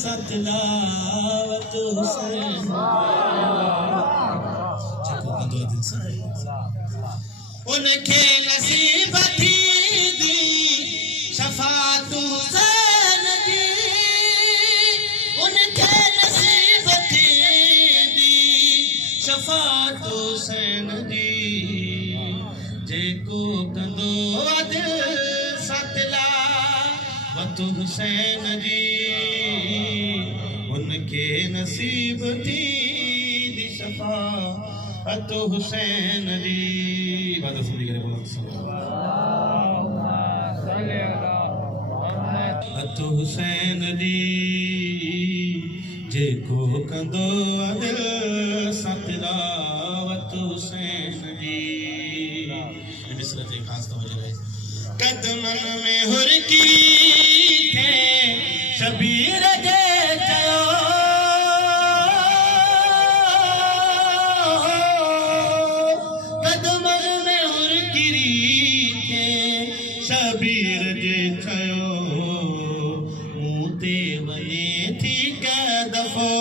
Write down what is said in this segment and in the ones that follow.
सतलावत हुसैन उनके नसीब थी दी शफात हुसैन दी उनके नसीब थी दी शफात हुसैन दी जेको कंदो अद सतलावत हुसैन दी उनके नसीब थी दी शफाअत हुसैन दी बात सुनी करे अत हुसैन दी जेको कंदो अदिल सतलावत हुसैन दी मिसर ते खास तवज्जो है कदमन में हुरकी थे शबीर जे शबीर जे थयो मूं ते वञे थी क दफ़ो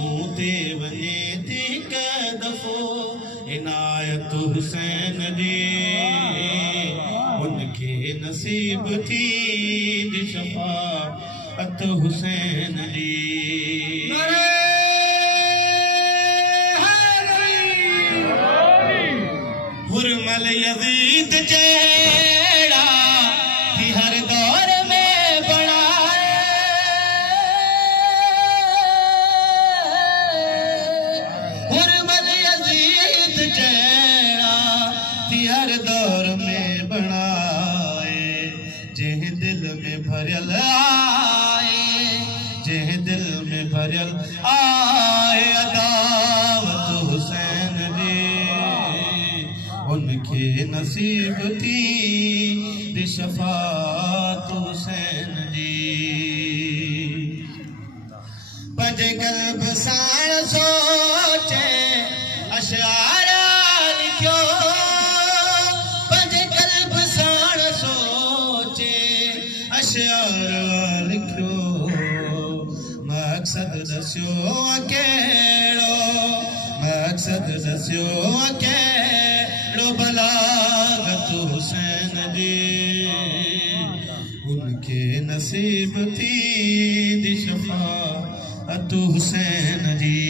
मूं ते वञे थी क दफ़ो इनायत हुसैन जी उनखे नसीब थी दी शफाअत हुसैन जी हुरमल यज़ीद जेड़ा थी हर दौर में बनाए हुरमल यज़ीद जेड़ा थी हर दौर में बनाए जह दिल में भरियल आए जह दिल में भरियल आए अदावत हुसैन जी उनके नसीब थी दी शफाअत हुसैन जी पंजे कल्ब साण सोचे अशआर लिखियो पंजे कल्ब साण सोचे अशआर लिखियो मकसद दस्यो कहिड़ो मकसद दस्यो कहिड़ो बलागत हुसैन जी उनके नसीब थी दी शफाअत हुसैन जी।